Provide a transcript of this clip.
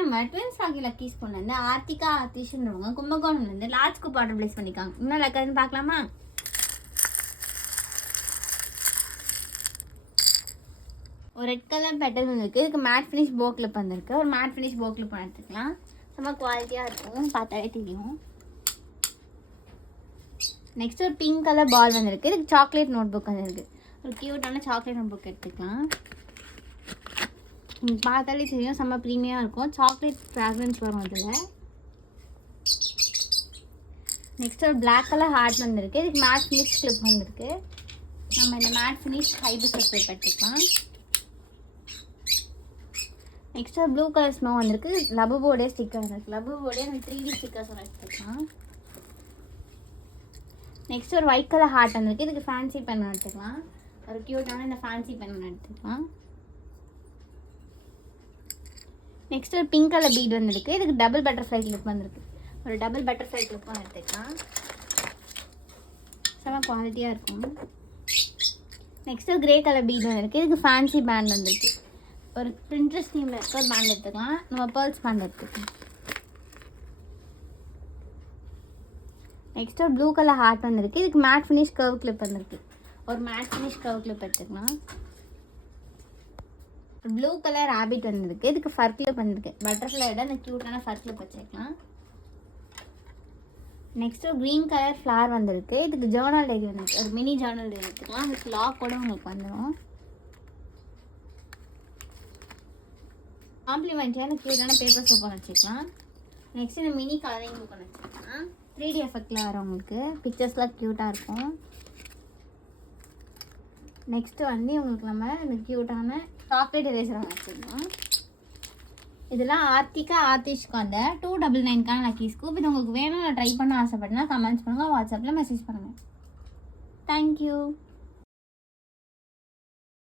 நம்ம ட்வின்ஸ் ஆகி லக்கீஸ் பொண்ணு வந்து ஆர்த்திகா ஆர்த்திஷ்ன்றவங்க கும்பகோணம்லேருந்து லார்ஜ் குப் ஆர்டர் பிளேஸ் பண்ணிக்காங்க. இன்னும் லக்காதுன்னு பார்க்கலாமா? ஒரு ரெட் கலர் பெட்டல் வந்துருக்கு. இதுக்கு மேட் ஃபினிஷ் போ கிளிப் வந்திருக்கு. ஒரு மேட் ஃபினிஷ் போ கிளிப் எடுத்துக்கலாம். ரொம்ப குவாலிட்டியாக இருக்கும், பார்த்தாலே தெரியும். நெக்ஸ்ட் ஒரு பிங்க் கலர் பால் வந்துருக்கு. இதுக்கு சாக்லேட் நோட் புக் வந்துருக்கு. ஒரு க்யூட்டான சாக்லேட் நோட் புக் எடுத்துக்கலாம். பார்த்தாலே தெரியும், செம்ம ப்ரீமியாக இருக்கும். சாக்லேட் ஃப்ராக்ரன்ஸ் வரும் அதில். நெக்ஸ்ட் ஒரு பிளாக் கலர் ஹார்ட் வந்துருக்கு. இதுக்கு மேட் ஃபினிஷ் கிளிப் வந்துருக்கு. நம்ம இந்த மேட் ஃபினிஷ் ஹைபிஸ்கஸ் கிளிப் எடுத்துக்கலாம். நெக்ஸ்ட் ஒரு ப்ளூ கலர் ஸ்னோ வந்திருக்கு. லபு போர்டே ஸ்டிக்கர் வந்துருக்கு. லபு போர்டே அந்த 3D ஸ்டிக்கர்ஸ் ஒன்று எடுத்துக்கலாம். நெக்ஸ்ட் ஒரு ஒயிட் கலர் ஹார்ட் வந்திருக்கு. இதுக்கு ஃபேன்சி பென் எடுத்துக்கலாம். ஒரு க்யூட்டான இந்த ஃபேன்சி பென் எடுத்துக்கலாம். நெக்ஸ்ட் ஒரு பிங்க் கலர் பீட் வந்துருக்கு. இதுக்கு டபுள் பட்டர்ஃப்ளை கிளிப் வந்திருக்கு. ஒரு டபுள் பட்டர்ஃப்ளை கிளிப்பும் எடுத்துக்கலாம். செம்ம குவாலிட்டியாக இருக்கும். நெக்ஸ்ட் ஒரு கிரே கலர் பீட் வந்துருக்கு. இதுக்கு ஃபேன்சி பேண்ட் வந்திருக்கு. ஒரு பிரிண்டர்ஸ் தீமில் இருக்க ஒரு பேண்ட் எடுத்துக்கலாம். நம்ம பேர்ல்ஸ் பேண்ட் எடுத்துக்கலாம். நெக்ஸ்ட் ஒரு ப்ளூ கலர் ஹார்ட் வந்துருக்கு. இதுக்கு மேட் ஃபினிஷ் கர்வ் கிளிப் வந்துருக்கு. ஒரு மேட் ஃபினிஷ் கர்வ் கிளிப் எடுத்துக்கலாம். ப்ளூ கலர் ரேபிட் வந்துருக்கு. இதுக்கு ஃபர் கிளிப் வந்துருக்கு. பட்டர்ஃப்ளையோட அந்த க்யூட்டான ஃபர் கிளிப் வச்சுக்கலாம். நெக்ஸ்ட் ஒரு க்ரீன் கலர் ஃப்ளவர் வந்துருக்கு. இதுக்கு ஜேர்னல் டைரி வந்துருக்கு. ஒரு மினி ஜேர்னல் டைரி எடுத்துக்கலாம். அதுக்கு லாக்கோட உங்களுக்கு வந்துடும். காம்ப்ளிமெண்ட்டாக எனக்கு க்யூட்டான பேப்பர் சோப் ஒன்று வச்சுக்கலாம். நெக்ஸ்ட் இந்த மினி கலரிங் புக் ஒன்று வச்சுக்கலாம். 3D எஃபெக்டில் வரும் உங்களுக்கு. பிக்சர்ஸ்லாம் க்யூட்டாக இருக்கும். நெக்ஸ்ட்டு வந்து உங்களுக்கு நம்ம இந்த க்யூட்டான சாக்லேட் எரேசர் வச்சுக்கலாம். இதெல்லாம் ஆர்த்திகா ஆர்த்திஷ்க்கு வந்த 299க்கான லக்கி ஸ்கூப். இது உங்களுக்கு வேணும், நான் ட்ரை பண்ண ஆசைப்பட்டேன்னா கமெண்ட்ஸ் பண்ணுங்கள், வாட்ஸ்அப்பில் மெசேஜ் பண்ணுங்கள். தேங்க்யூ.